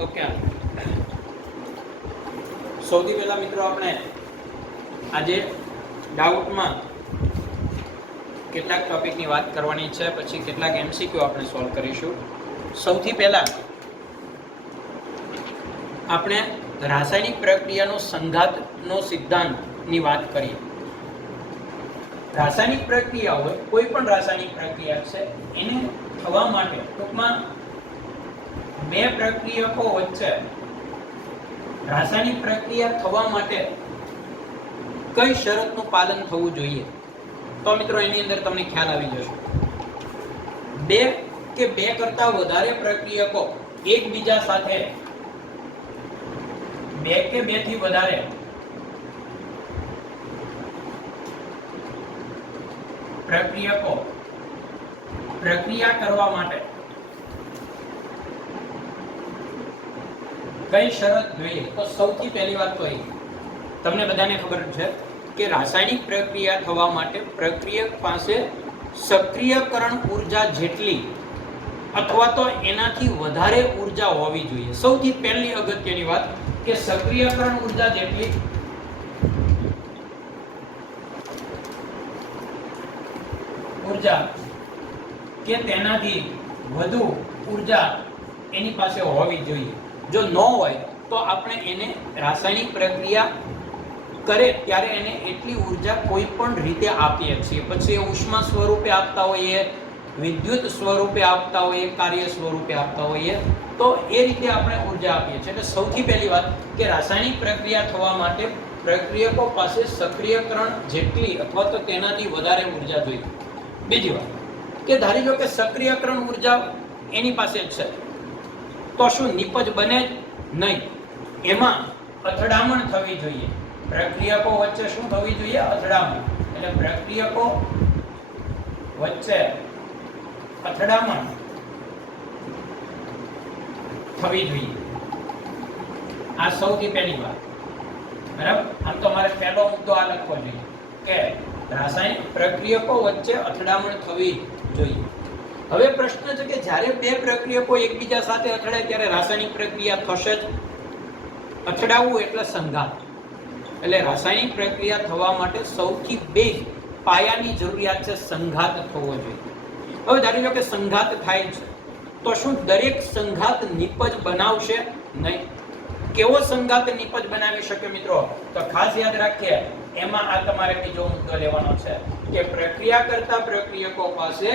Okay, સૌથી પહેલા મિત્રો આપણે આજે ડાઉટમાં કેટલાક ટોપિકની વાત કરવાની છે, પછી કેટલાક એમસીક્યુ આપણે સોલ્વ કરીશું. સૌથી પહેલા આપણે રાસાયણિક પ્રક્રિયાનો સંઘાતનો સિદ્ધાંતની વાત કરીએ. રાસાયણિક પ્રક્રિયા હોય, કોઈ પણ રાસાયણિક પ્રક્રિયા છે, એને થવા માટે ટૂંકમાં બે પ્રક્રિયકો વચ્ચે રાસાયણિક પ્રક્રિયા થવા માટે કઈ શરતનું પાલન થવું જોઈએ, તો મિત્રો એની અંદર તમને ખ્યાલ આવી જશે. બે કે બે કરતા વધારે પ્રક્રિયકો એકબીજા સાથે બે કે બે થી વધારે પ્રક્રિયકો પ્રક્રિયા કરવા માટે કઈ શરત જોઈએ? તો સૌથી પહેલી વાત તો એ તમને બધાને ખબર છે કે રાસાયણિક પ્રક્રિયા થવા માટે પ્રક્રિયક પાસે સક્રિયકરણ ઊર્જા જેટલી અથવા તો એનાથી વધારે ઊર્જા હોવી જોઈએ. સૌથી પહેલી અગત્યની વાત કે સક્રિયકરણ ઊર્જા જેટલી ઊર્જા કે તેનાથી વધુ ઊર્જા એની પાસે હોવી જોઈએ. જો ન હોય તો આપણે એને રાસાયણિક પ્રક્રિયા કરે ત્યારે એને એટલી ઊર્જા કોઈ પણ રીતે આપીએ છીએ. પછી એ ઉષ્મા સ્વરૂપે આપતા હોઈએ, વિદ્યુત સ્વરૂપે આપતા હોઈએ, કાર્ય સ્વરૂપે આપતા હોઈએ, તો એ રીતે આપણે ઊર્જા આપીએ છીએ. એટલે સૌથી પહેલી વાત કે રાસાયણિક પ્રક્રિયા થવા માટે પ્રક્રિયકો પાસે સક્રિયકરણ જેટલી અથવા તો તેનાથી વધારે ઊર્જા જોઈએ. બીજી વાત કે ધારી લો કે સક્રિયકરણ ઊર્જા એની પાસે જ છે, તો શું નિપજ બને જ નહીં? એમાં અથડામણ થવી જોઈએ. પ્રક્રિયકો વચ્ચે શું થવી જોઈએ? અથડામણ. એટલે પ્રક્રિયકો વચ્ચે અથડામણ થવી જોઈએ. આ સૌથી પહેલી વાત. બરાબર? આમ તો મારે પહેલો મુદ્દો આ લખવો જોઈએ કે રાસાયણિક પ્રક્રિયકો વચ્ચે અથડામણ થવી જોઈએ. હવે પ્રશ્ન છે કે જ્યારે બે પ્રક્રિયકો એકબીજા સાથે અથડાય ત્યારે રાસાયણિક પ્રક્રિયા થશે જ. અથડાવવું એટલે સંઘાત. એટલે રાસાયણિક પ્રક્રિયા થવા માટે સૌથી બેઝ પાયાની જરૂરિયાત છે સંઘાત થવો જોઈએ. હવે ધારી લો કે સંઘાત થાય છે, તો શું દરેક સંઘાત નિપજ બનાવશે? નહીં. કેવો સંઘાત નિપજ બનાવી શકે મિત્રો? તો ખાસ યાદ રાખીએ, એમાં આ તમારે બીજો મુદ્દો લેવાનો છે કે પ્રક્રિયા કરતા પ્રક્રિયકો પાસે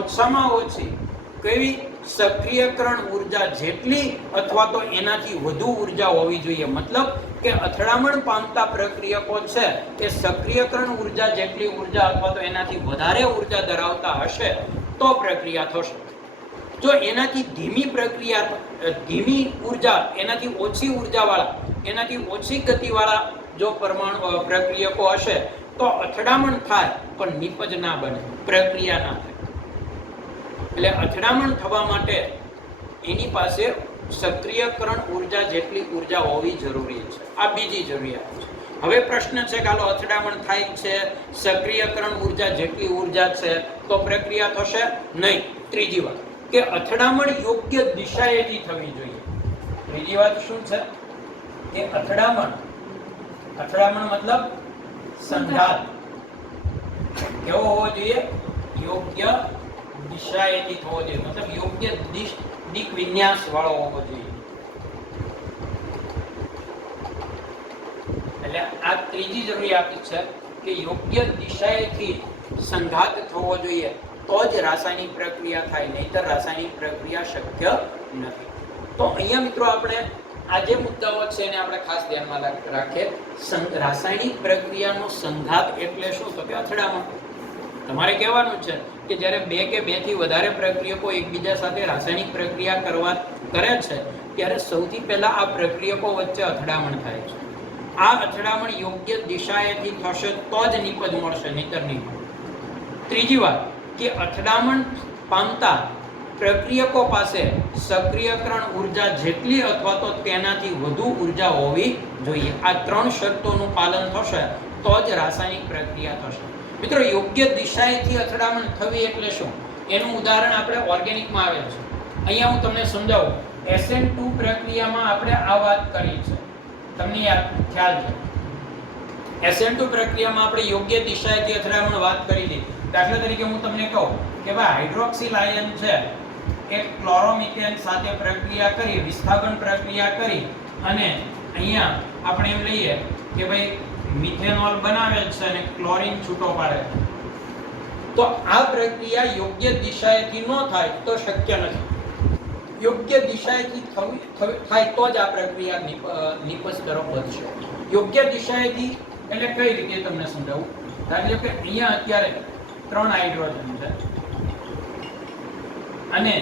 ઓછામાં ઓછી કેવી સક્રિયકરણ ઊર્જા જેટલી અથવા તો એનાથી વધુ ઊર્જા હોવી જોઈએ. મતલબ કે અથડામણ પામતા પ્રક્રિયકો છે એ સક્રિયકરણ ઊર્જા જેટલી ઊર્જા અથવા તો એનાથી વધારે ઊર્જા ધરાવતા હશે તો પ્રક્રિયા થશે. જો એનાથી ધીમી પ્રક્રિયા, ધીમી ઊર્જા, એનાથી ઓછી ઊર્જાવાળા, એનાથી ઓછી ગતિવાળા જો પરમાણુ પ્રક્રિયકો હશે તો અથડામણ થાય પણ નિપજ ના બને, પ્રક્રિયા ના થાય. એટલે અથડામણ થવા માટે એની પાસે સક્રિયકરણ ઊર્જા જેટલી ઊર્જા હોવી જરૂરી છે. આ બીજી જરૂરિયાત છે. હવે પ્રશ્ન છે કે હાલો અથડામણ થાય છે, સક્રિયકરણ ઊર્જા જેટલી ઊર્જા છે, તો પ્રક્રિયા થશે નહીં. ત્રીજી વાત કે અથડામણ યોગ્ય દિશાએથી થવી જોઈએ. ત્રીજી વાત શું છે કે અથડામણ મતલબ સંઘાત કેવો હોવો જોઈએ? યોગ્ય દિશાએથી થવો જોઈએ. મતલબ યોગ્ય દિક વિન્યાસ વાળો હોવો જોઈએ. એટલે આ ત્રીજી જરૂરિયાત છે કે યોગ્ય દિશાએથી સંઘાત થવો જોઈએ, તો જ રાસાયણિક પ્રક્રિયા થાય, નહીતર રાસાયણિક પ્રક્રિયા શક્ય નથી. તો અહીંયા મિત્રો આપણે આ જે મુદ્દાઓ છે એને આપણે ખાસ ધ્યાનમાં રાખીએ. રાસાયણિક પ્રક્રિયાનો સંઘાત એટલે શું? તો કે અથડામણ. તમારે કહેવાનું છે કે જ્યારે બે કે બે થી વધારે પ્રક્રિયકો એકબીજા સાથે રાસાયણિક પ્રક્રિયા કરે છે ત્યારે સૌથી પહેલા આ પ્રક્રિયકો વચ્ચે અથડામણ થાય છે. આ અથડામણ યોગ્ય દિશાએથી થશે તો જ નિપજ મળશે, નહીતર નહીં. ત્રીજી વાત કે અથડામણ પામતા પ્રક્રિયકો પાસે સક્રિયકરણ ઊર્જા જેટલી અથવા તો તેનાથી વધુ ઊર્જા હોવી જોઈએ. આ ત્રણ શરતોનું પાલન થશે તો જ રાસાયણિક પ્રક્રિયા થશે. મિત્રો યોગ્ય દિશાએથી અથડામણ થવી એટલે શું? એનું ઉદાહરણ આપણે ઓર્ગેનિકમાં આવે છે. અહીંયા હું તમને સમજાવું SN2 પ્રક્રિયામાં આપણે આ વાત કરી છે, તમને યાદ ખ્યાલ છે. SN2 પ્રક્રિયામાં આપણે યોગ્ય દિશાએથી અથડામણ વાત કરી હતી. દાખલા તરીકે હું તમને કહું કે ભાઈ હાઇડ્રોક્સિલ આયન છે એક ક્લોરોમિથેન સાથે પ્રક્રિયા કરી, વિસ્થાપન પ્રક્રિયા કરી અને અહીંયા આપણે એમ લઈએ કે ભાઈ મિથેનોલ બનાવેલ છે અને ક્લોરીન છૂટો પાડે છે. તો આ પ્રક્રિયા યોગ્ય દિશાએથી ન થાય તો શક્ય નથી. યોગ્ય દિશાએથી થાય તો જ આ પ્રક્રિયા નિપજ તરફ વધશે. યોગ્ય દિશાએથી એટલે કઈ રીતે તમને સમજાવું? ધારો કે અહીંયા અત્યારે 3 હાઇડ્રોજન છે અને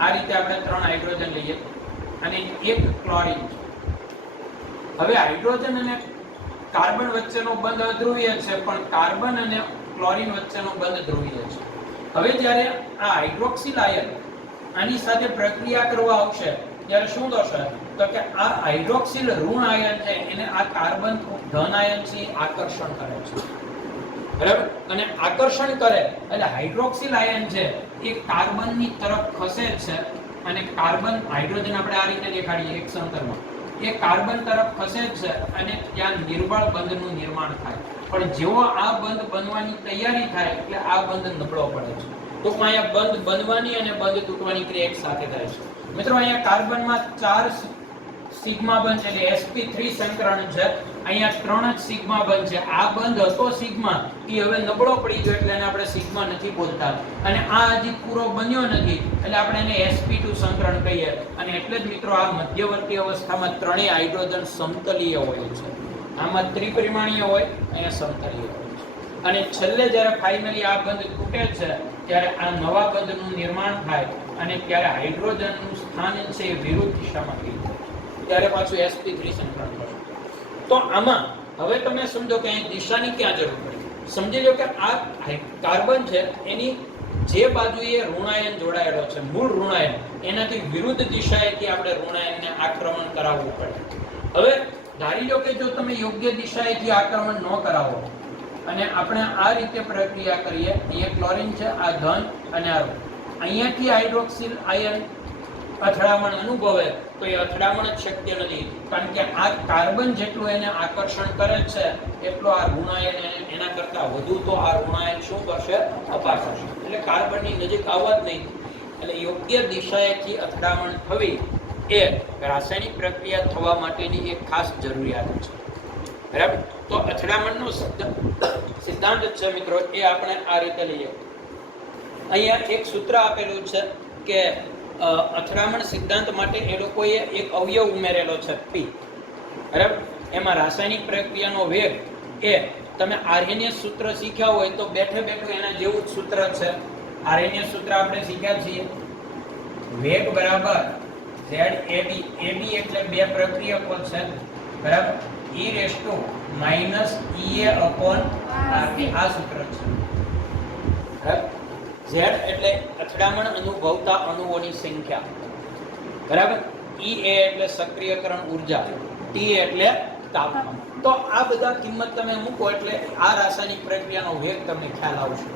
આ રીતે આપણે 3 હાઇડ્રોજન લઈએ અને એક ક્લોરીન છે. હવે હાઇડ્રોજન અને કાર્બન વચ્ચેનો બંધ અધ્રુવીય છે, પણ કાર્બન અને ક્લોરીન વચ્ચેનો બંધ ધ્રુવીય છે. હવે જ્યારે આ હાઇડ્રોક્સિલ આયન આની સાથે પ્રક્રિયા કરવા આવશે ત્યારે શું થશે? તો કે આ હાઇડ્રોક્સિલ ઋણ આયન છે એને આ કાર્બન ધન આયન છે આકર્ષણ કરે છે, બરાબર? અને આકર્ષણ કરે એટલે હાઇડ્રોક્સિલ આયન છે એ કાર્બનની તરફ ખસે છે અને કાર્બન હાઇડ્રોજન આપણે આ રીતે દેખાડીએ એક સંતરમાં, એ કાર્બન તરફ ખસે છે અને ત્યાં નિર્બળ બંધનું નિર્માણ થાય. પણ જેવો આ બંધ બનવાની તૈયારી થાય એટલે આ બંધ નબળો પડે છે. ટૂંકમાં અહીંયા બંધ બનવાની અને બંધ તૂટવાની ક્રિયા એક સાથે થાય છે. મિત્રો અહીંયા કાર્બનમાં 4 સિગ્મા બંધ એટલે sp3 સંકરણ છે, અહીંયા 3 જ સિગ્મા બંધ છે. આ બંધ હતો સિગ્મા, એ હવે નબળો પડી ગયો એટલે એને આપણે સિગ્મા નથી બોલતા અને આ હજી પૂરો બન્યો નથી એટલે આપણે એને sp2 સંકરણ કહીએ. અને એટલે જ મિત્રો આ મધ્યવર્તી અવસ્થામાં ત્રણેય હાઇડ્રોજન સમતલીય હોય છે. આમાં ત્રિપરિમાણીય હોય, અહીંયા સમતલીય હોય છે. અને છેલ્લે જ્યારે ફાઇનલી આ બંધ તૂટે છે ત્યારે આ નવા બંધનું નિર્માણ થાય અને ત્યારે હાઇડ્રોજનનું સ્થાન છે એ વિરુદ્ધ દિશામાં થઈ જાય, ત્યારે પાછું sp3 સંકરણ થશે. તો આમાં હવે તમે સમજો કે અહીં દિશાની ક્યાં જરૂર પડી. સમજી લો કે આ કાર્બન છે એની જે બાજુએ ઋણાયન જોડાયેલો છે, મૂળ ઋણાયન, એનાથી વિરુદ્ધ દિશાએથી આપણે ઋણાયનને આક્રમણ કરાવવું પડે. હવે ધારી લો કે જો તમે યોગ્ય દિશાએથી આક્રમણ ન કરાવો અને આપણે આ રીતે પ્રક્રિયા કરીએ, અહીંયા ક્લોરીન છે, આ ધન અને આ ઋણ, અહીંયાથી હાઇડ્રોક્સિલ આયન અથડામણ અનુભવે તો એ અથડામણ જ શક્ય નથી, કારણ કે આ કાર્બન જેટલું એને આકર્ષણ કરે છે એટલો આ ઋણાયન એના કરતા વધુ તો આ ઋણાયન શું કરશે? અપાર કરશે. એટલે કાર્બનની નજીક આવવા જ નહીં. એટલે યોગ્ય દિશાએથી અથડામણ થવી એ રાસાયણિક પ્રક્રિયા થવા માટેની એક ખાસ જરૂરિયાત છે, બરાબર? તો અથડામણનો સિદ્ધાંત છે મિત્રો એ આપણે આ રીતે લઈએ. અહીંયા એક સૂત્ર આપેલું છે કે અથડામણ સિદ્ધાંત માટે એ લોકોએ એક અવયવ ઉમેરેલો છે P, બરાબર? એમાં રાસાયણિક પ્રક્રિયાનો વેગ એ તમે આર્હેનિયસ સૂત્ર શીખ્યા હોય તો બેઠે બેઠું એના જેવું જ સૂત્ર છે. આર્હેનિયસ સૂત્ર આપણે શીખ્યા છીએ, વેગ બરાબર ZAB, AB એટલે બે પ્રક્રિયકો છે, બરાબર? e⁻ EA/RT આ સૂત્ર છે, બરાબર? Z એટલે અથડામણ અનુભવતા અણુઓની સંખ્યા, બરાબર? EA એટલે સક્રિયકરણ ઊર્જા, T એટલે તાપમાન. તો આ બધા કિંમત તમે મૂકો એટલે આ રાસાયણિક પ્રક્રિયાનો વેગ તમને ખ્યાલ આવશે.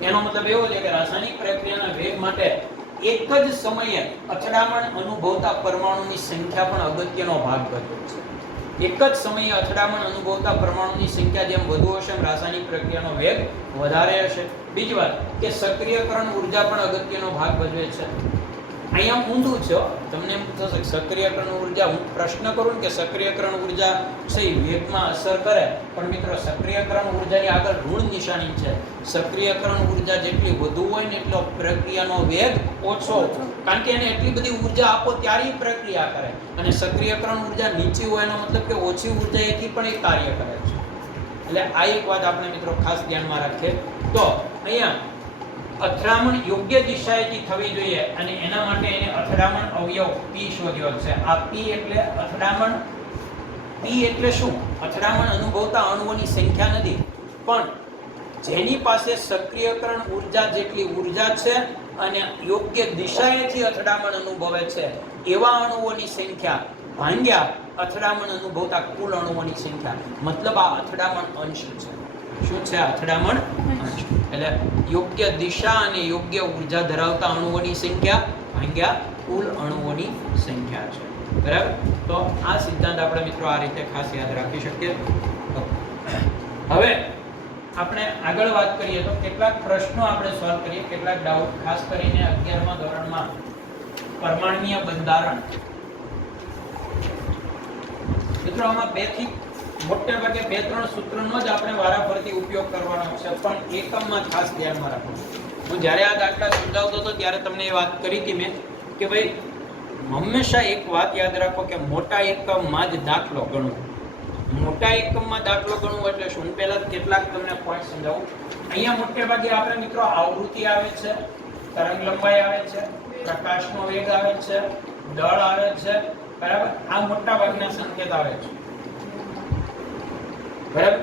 એનો મતલબ એવો છે કે રાસાયણિક પ્રક્રિયાના વેગ માટે એક જ સમયે અથડામણ અનુભવતા પરમાણુની સંખ્યા પણ અગત્યનો ભાગ ભજવે છે. એક જ સમયે અથડામણ અનુભવતા પરમાણુની સંખ્યા જેમ વધુ હશે એમ રાસાયણિક પ્રક્રિયાનો વેગ વધારે હશે. બીજી વાત કે સક્રિયકરણ ઊર્જા પણ અગત્યનો ભાગ ભજવે છે. અહીંયા ઊંધું છે, તમને એમ થશે સક્રિયકરણ ઊર્જા, હું પ્રશ્ન કરું ને કે સક્રિયકરણ ઊર્જા છે વેગમાં અસર કરે, પણ મિત્રો સક્રિયકરણ ઊર્જાની આગળ ઋણ નિશાની છે. સક્રિયકરણ ઊર્જા જેટલી વધુ હોય ને એટલો પ્રક્રિયાનો વેગ ઓછો, કારણ કે એને એટલી બધી ઊર્જા આપો ત્યારે પ્રક્રિયા કરે. અને સક્રિયકરણ ઊર્જા નીચી હોય એનો મતલબ કે ઓછી ઊર્જા એથી પણ એ કાર્ય કરે છે. એટલે આ એક વાત આપણે મિત્રો ખાસ ધ્યાનમાં રાખીએ. તો અહીંયા અથડામણ યોગ્ય દિશાએથી થવી જોઈએ અને એના માટે એને અથડામણ અવયવ P શોધ્યો છે. આ P એટલે અથડામણ. P એટલે શું? અથડામણ અનુભવતા અણુઓની સંખ્યા નથી, પણ જેની પાસે સક્રિયકરણ ઊર્જા જેટલી ઊર્જા છે અને યોગ્ય દિશાએથી અથડામણ અનુભવે છે એવા અણુઓની સંખ્યા ભાગ્યા અથડામણ અનુભવતા કુલ અણુઓની સંખ્યા. મતલબ આ અથડામણ અંશ છે. શું છે? અથડામણ અંશ. એટલે યોગ્ય દિશા અને યોગ્ય ઊર્જા ધરાવતા અણુઓની સંખ્યા ભાગ્યા કુલ અણુઓની સંખ્યા છે. બરાબર? તો આ સિદ્ધાંત આપણે મિત્રો આ રીતે ખાસ યાદ રાખી શકીએ. હવે આપણે આગળ વાત કરીએ તો કેટલાક પ્રશ્નો આપણે સોલ્વ કરીએ, કેટલાક ડાઉટ, ખાસ કરીને 11મા ધોરણમાં પરમાણ્વીય બંધારણ. મિત્રો આમાં મોટે ભાગે 2-3 સૂત્રનો જ આપણે વારાફરતી ઉપયોગ કરવાનો છે, પણ એકમમાં ખાસ ધ્યાનમાં રાખો. હું જ્યારે આ દાખલા સમજાવતો હતો ત્યારે તમને એ વાત કરી હતી મેં કે ભાઈ હંમેશા એક વાત યાદ રાખો કે મોટા એકમમાં જ દાખલો ગણવો. મોટા એકમમાં દાખલો ગણવો એટલે શું? હું પહેલા કેટલાક તમને પોઈન્ટ સમજાવું. અહીંયા મોટે ભાગે આપણે મિત્રો આવૃત્તિ આવે છે, તરંગ લંબાઈ આવે છે, પ્રકાશનો વેગ આવે છે, દળ આવે છે. બરાબર? આ મોટા ભાગના સંકેત આવે છે. બરાબર?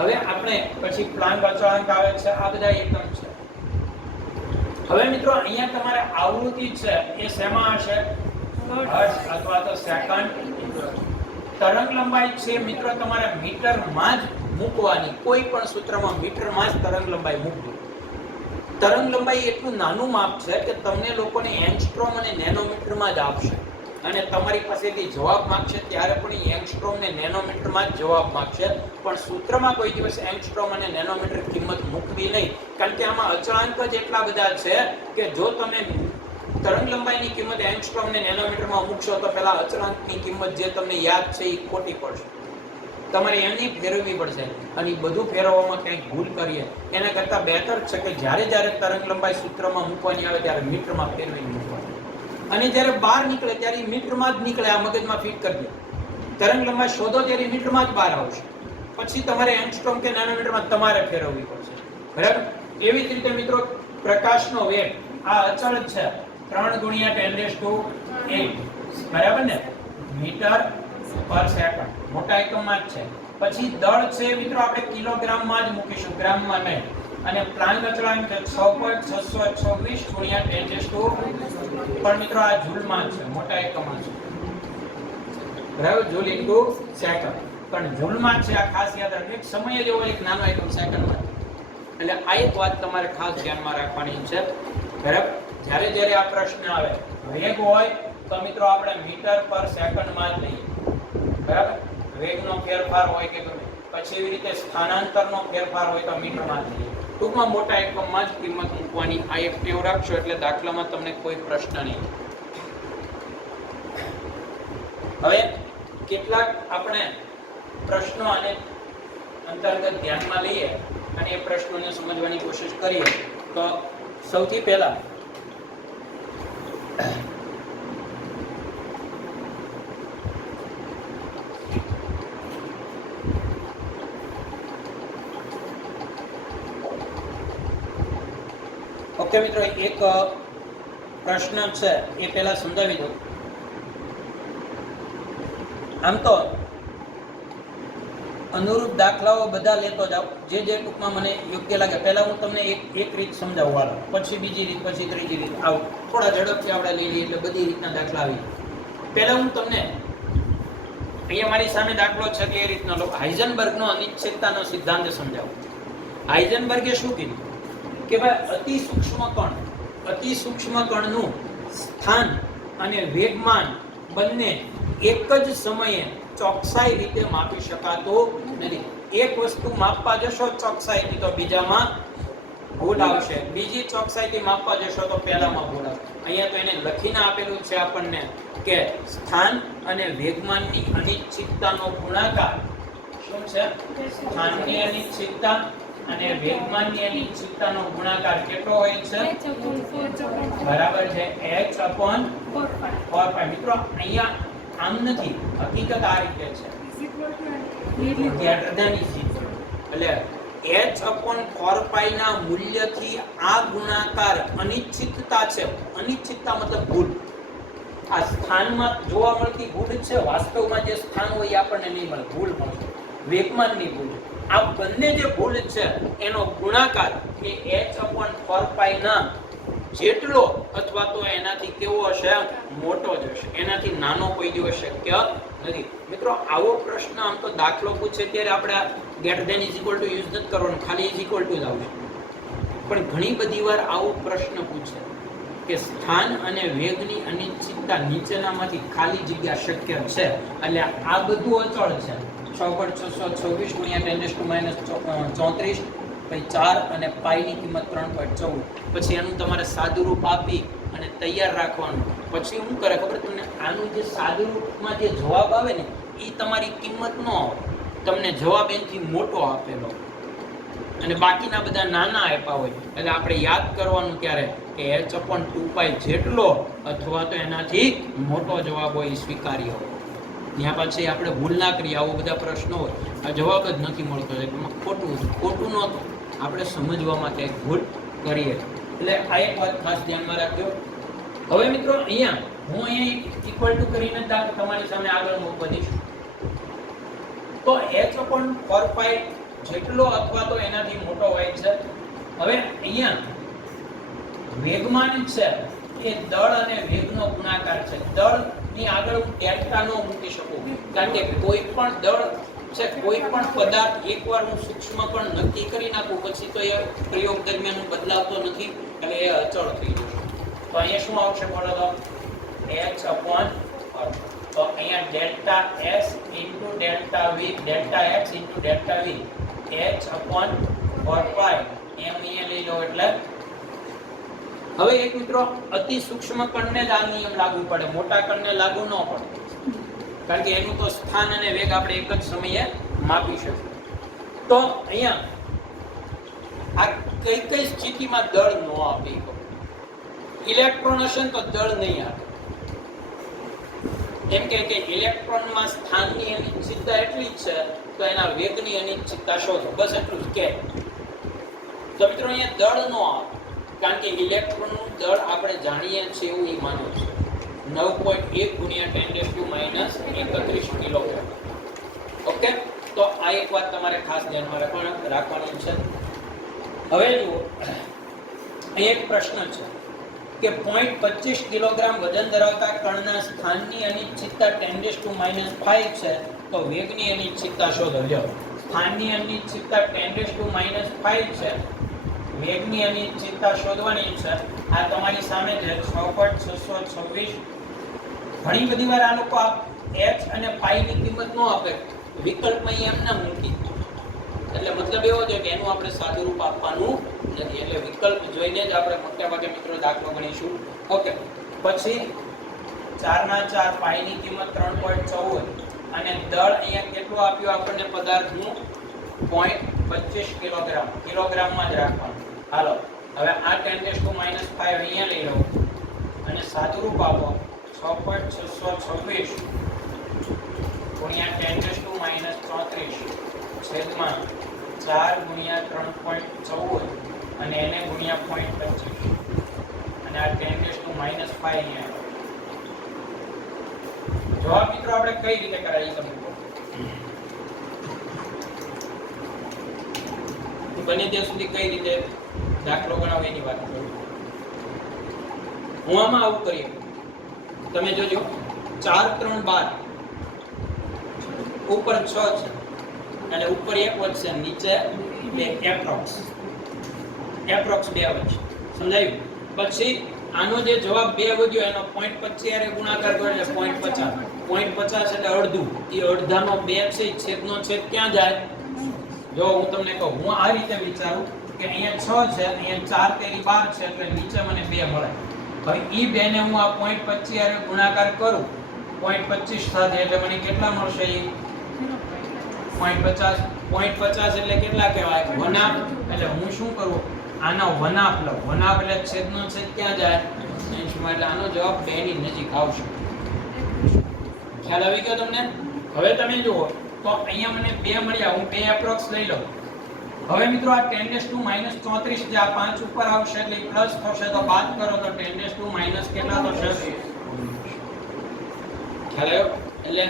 હવે આપણે પછી પ્લાન્ક અચળાંક આવે છે, આ બધા એકમ છે. હવે મિત્રો અહીંયા તમારે આવૃત્તિ છે એ શેમાં હશે? હર્ટ્ઝ અથવા તો સેકન્ડ. તરંગ લંબાઈ છે મિત્રો તમારે મીટરમાં જ મૂકવાની. કોઈ પણ સૂત્રમાં મીટરમાં જ તરંગ લંબાઈ મૂકવી. તરંગ લંબાઈ એટલું નાનું માપ છે કે તમને લોકોને એંગસ્ટ્રોમ અને નેનોમીટરમાં જ આપશે, અને તમારી પાસેથી જવાબ માંગશે ત્યારે પણ એંગસ્ટ્રોમ ને નેનોમીટરમાં જ જવાબ માંગશે, પણ સૂત્રમાં કોઈ દિવસ એંગસ્ટ્રોમ અને નેનોમીટર કિંમત મૂકવી નહીં, કારણ કે આમાં અચળાંક જ એટલા બધા છે કે જો તમે તરંગ લંબાઈની કિંમત એંગસ્ટ્રોમ ને નેનોમીટરમાં મૂકશો તો પેલા અચળાંકની કિંમત જે તમને યાદ છે એ ખોટી પડશે. તમારે એની ફેરવવી પડશે, અને એ બધું ફેરવવામાં કંઈક ભૂલ કરીએ એના કરતાં બહેતર છે કે જ્યારે તરંગ લંબાઈ સૂત્રમાં મૂકવાની આવે ત્યારે મીટરમાં ફેરવી મૂકવાની, અને જ્યારે બહાર નીકળે ત્યારે મીટરમાં જ નીકળે. આ મગજમાં ફિટ કરી દો. તરંગ લંબાઈ શોધો ત્યારે મીટરમાં જ બહાર આવશે, પછી તમારે એંગસ્ટ્રોમ કે નેનોમીટરમાં તમારે ફેરવવી પડશે. બરાબર? એવી જ રીતે મિત્રો પ્રકાશનો વેગ આ અચળ છે, 3 × 10⁸. બરાબર ને? મીટર પર સેકન્ડ મોટા એકમમાં જ છે. પછી દળ છે મિત્રો આપણે કિલોગ્રામમાં જ મૂકીશું, ગ્રામમાં નહીં. અને પ્લાન્ક અચળાંક 6.626 × 10⁻². પણ મિત્રો આ જૂલમાં છે, મોટા એકમમાં છે. બરાબર? જૂલ ઇન્ટુ સેકન્ડ, પણ જૂલમાં છે. આ ખાસ યાદ રાખો. એક સમય જેવો એક નાનો એકમ સેકન્ડમાં. એટલે આ એક વાત તમારે ખાસ ધ્યાનમાં રાખવાની છે. બરાબર? જ્યારે આ પ્રશ્ન આવે વેગ હોય તો મિત્રો આપણે મીટર પર સેકન્ડમાં જ લઈએ. બરાબર? વેગનો ફેરફાર હોય કે ગમે, પછી એવી રીતે સ્થાનાંતરનો ફેરફાર હોય તો મીટરમાં જ લઈએ. ટૂંકમાં મોટા એકમમાં જ કિંમત મૂકવાની. આ એક ટેવ રાખશો એટલે દાખલામાં તમને કોઈ પ્રશ્ન નહીં. હવે કેટલાક આપણે પ્રશ્નો અને અંતર્ગત ધ્યાનમાં લઈએ અને એ પ્રશ્નોને સમજવાની કોશિશ કરીએ. તો સૌથી પહેલા ઓકે મિત્રો, એક પ્રશ્ન છે એ પહેલા સમજાવી દઉં. આમ તો અનુરૂપ દાખલાઓ બધા લેતો જાવ, જે ટૂંકમાં મને યોગ્ય લાગે. પહેલા હું તમને એક રીત સમજાવું, હાલો, પછી બીજી રીત, પછી ત્રીજી રીત, આવું થોડા ઝડપથી આપણે લઈ લઈએ એટલે બધી રીતના દાખલા આવી. પહેલા હું તમને અહીંયા મારી સામે દાખલો છે કે એ રીતનો લો. હાઇઝનબર્ગનો અનિશ્ચિતતાનો સિદ્ધાંત સમજાવું. હાઇઝનબર્ગે શું કીધું કે ભાઈ અતિ સૂક્ષ્મ કણનું સ્થાન અને વેગમાન બંને એક જ સમયે ચોકસાઈ રીતે માપી શકાતું નથી. એક વસ્તુ માપવા જશો ચોકસાઈથી તો બીજામાં ભૂલ આવશે, બીજી ચોકસાઈથી માપવા જશો તો પહેલામાં ભૂલ આવશે. અહીંયા તો એને લખીને આપેલું છે આપણને કે સ્થાન અને વેગમાનની અનિશ્ચિતતાનો ગુણાકાર શું છે? સ્થાનની અનિશ્ચિતતા અને વેગમાનની અનિશ્ચિતતાનો ગુણાકાર કેટલો હોય છે? બરાબર છે, h/4π. મિત્રો અહીંયા આમ નથી, હકીકત આ રીતે છે, એટલે h/4π ના મૂલ્યથી આ ગુણાકાર અનિશ્ચિતતા છે. અનિશ્ચિતતા મતલબ ભૂલ. આ સ્થાનમાં જોવા મળતી ભૂલ છે, વાસ્તવમાં જે સ્થાન હોય એ આપણને નહીં મળે, ભૂલ મળશે, વેગમાનની ભૂલ. આ બંને જે ભૂલ છે એનો ગુણાકાર એ h/4π ના જેટલો અથવા તો એનાથી કેવો હશે? મોટો જ હશે. એનાથી નાનો કોઈ દિવસ શક્ય નથી. મિત્રો આવો પ્રશ્ન આમ તો દાખલો પૂછે ત્યારે આપણે greater than is equal to use નથી કરવાનું, ખાલી ઇઝ ઇક્વલ ટુ જ આવશે. પણ ઘણી બધી વાર આવો પ્રશ્ન પૂછે કે સ્થાન અને વેગની અનિશ્ચિતતા નીચેનામાંથી ખાલી જગ્યા શક્ય છે. એટલે આ બધું અચળ છે. 6.626 ગુણ્યા 10⁻⁻34, પછી 4 અને પાઈની કિંમત 3.14. પછી એનું તમારે સાદુરૂપ આપી અને તૈયાર રાખવાનું. પછી શું કરે ખબર તમને? આનું જે સાદુરૂપમાં જે જવાબ આવે ને એ તમારી કિંમત ન આવે, તમને જવાબ એનાથી મોટો આપેલો અને બાકીના બધા નાના આપ્યા હોય. એટલે આપણે યાદ કરવાનું ક્યારે કે h/2π જેટલો અથવા તો એનાથી મોટો જવાબ હોય એ સ્વીકાર્ય હોય. ત્યાં પછી આપણે ભૂલ ના કરીએ. આવો બધા પ્રશ્નો હોય આ જવાબ જ નથી મળતો, એમાં ખોટું નહોતું, આપણે સમજવામાં કંઈક ભૂલ કરીએ. એટલે આ એક વાત ખાસ ધ્યાનમાં રાખજો. હવે મિત્રો અહીંયા હું ઇક્વલ ટુ કરીને તમારી સામે આગળ વધીશ. તો h/4π જેટલો અથવા તો એનાથી મોટો હોય છે. હવે અહીંયા વેગમાન છે એ દળ અને વેગનો ગુણાકાર છે. દળની આગળ હું ડેલ્ટા નો મૂકી શકું, કારણ કે કોઈ પણ દળ છે, કોઈ પણ પદાર્થ એકવાર હું સૂક્ષ્મ પણ નક્કી કરી નાખું પછી તો એ પ્રયોગ દરમિયાન બદલાતો નથી, એટલે એ અચળ થઈ જશે. તો અહીંયા શું આવશે બોલો તો? h/4. તો અહીંયા delta s into delta v, delta x into delta v, h/4π એમ અહીંયા લઈ લો. એટલે હવે એક મિત્રો અતિ સૂક્ષ્મ કણને જ આ નિયમ લાગુ પડે, મોટા કણને લાગુ ન પડે, કારણ કે એનું તો સ્થાન અને વેગ આપણે એક જ સમયે માપી શકીએ. તો અહીંયા આ કઈ કઈ સ્થિતિમાં દળ ન આપી? ઇલેક્ટ્રોન હશે તો દળ નહીં આપે. એમ કે ઇલેક્ટ્રોનમાં સ્થાનની અનિશ્ચિતતા એટલી જ છે તો એના વેગની અનિશ્ચિતતા શોધો, બસ એટલું જ કે. તો મિત્રો અહીંયા દળ નો આવે, કારણ કે ઇલેક્ટ્રોનનું દળ આપણે જાણીએ છીએ એવું એ માનો છે 9.1 ગુણ્યા 10⁻31 કિલોગ્રામ. ઓકે, તો આ એક વાત તમારે ખાસ ધ્યાનમાં રાખવાનું છે. હવે જુઓ, અહીં એક પ્રશ્ન છે કે 0.25 કિલોગ્રામ વજન ધરાવતા કણના સ્થાનની અનિશ્ચિતતા 10⁻⁵ છે, તો વેગની અનિશ્ચિતતા શોધો. લ્યો, સ્થાનની અનિશ્ચિતતા 10⁻⁵ છે, વેગની અનિશ્ચિતતા શોધવાની છે. આ તમારી સામે છે 6.626. ઘણી બધી વાર આ લોકો h અને π ની કિંમત ન આપે, વિકલ્પમાં એમને મૂકી, એટલે મતલબ એવો છે કે એનું આપણે સાદું રૂપ આપવાનું નથી, એટલે વિકલ્પ જોઈને જ આપણે મોટા ભાગે મિત્રો દાખલો ગણીશું. ઓકે, પછી 4/4 π ની કિંમત 3.14 અને દળ અહીંયા કેટલું આપ્યું આપણને પદાર્થનું? 0.25 કિલોગ્રામ. કિલોગ્રામમાં જ રાખવાનું. હાલો, હવે આ 10⁻⁵ અહીંયા લઈ લો અને સાદુરૂપ આપો 6.626 ગુણ્યા 10⁻⁻34 છેદમાં 4 ગુણ્યા 3.14 અને એને ગુણ્યા 0.25 અને આ 10⁻⁵ અહીંયા. જવાબ મિત્રો આપણે કઈ રીતે કરાવી તમે બને ત્યાં સુધી કઈ રીતે દાખલો ગણાવો એની વાત કરું. હું આમાં આવું કરીએ, તમે જોજો 4 3 12 ઉપર 6 છે અને ઉપર 1 વધશે, નીચે 2, એપ્રોક્સ 2 વધશે. સમજાયું? પછી આનો જે જવાબ 2 વધ્યો એનો 0.25 હારે ગુણાકાર કરો એટલે 0.50. 0.50 એટલે અડધું. એ અડધાનો 2 છે, છેદનો છેદ ક્યાં જાય? જો હું તમને કહું, હું આ રીતે વિચારું કે અહીંયા 6 છે, અહીંયા 4 તેરી 12 છે, એટલે નીચે મને 2 મળે. હવે ઈ 2 ને હું આ 0.25 હારે ગુણાકાર કરું, 0.25 સાથે એટલે મને કેટલા મળશે? 0.50. 0.50 એટલે કેટલા કહેવાય? 1/2. એટલે હું શું કરું? આનો 1/2 લઉં. 1/2 એટલે છેદનો છેદ ક્યાં જાય? 80. એટલે આનો જવાબ 2 ની નજીક આવશે. ખ્યાલ આવી ગયો તમને? હવે તમે જુઓ તો અહીંયા મને 2 મળ્યા, હું 2 એપ્રોક્સ લઈ લઉં. હવે મિત્રો આ 10⁻⁻34 જે આ 5 ઉપર આવશે એટલે પ્લસ થશે, તો બાદ કરો તો 10⁻- કેટલા થશે? ખ્યાલ આવ્યો? એટલે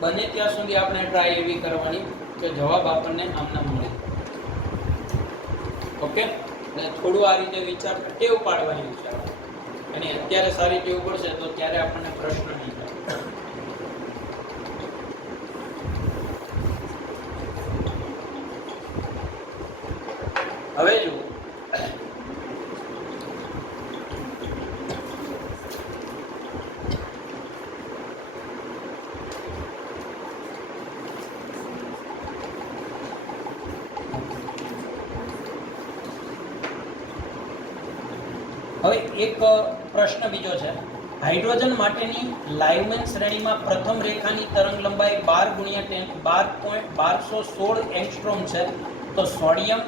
બને ત્યાં સુધી આપણે ટ્રાય એવી કરવાની કે જવાબ આપણને આમના મળે. ઓકે, એટલે થોડું આ રીતે વિચાર ટેવ પાડવાની વિચાર, અને અત્યારે સારી ટેવ પડશે તો ત્યારે આપણને પ્રશ્ન નહીં થાય. હવે જુઓ, હવે એક પ્રશ્ન બીજો છે, હાઇડ્રોજન માટેની લાઇવમેન શ્રેણીમાં પ્રથમ રેખાની તરંગ લંબાઈ 12.16 એંગસ્ટ્રોમ છે, તો સોડિયમ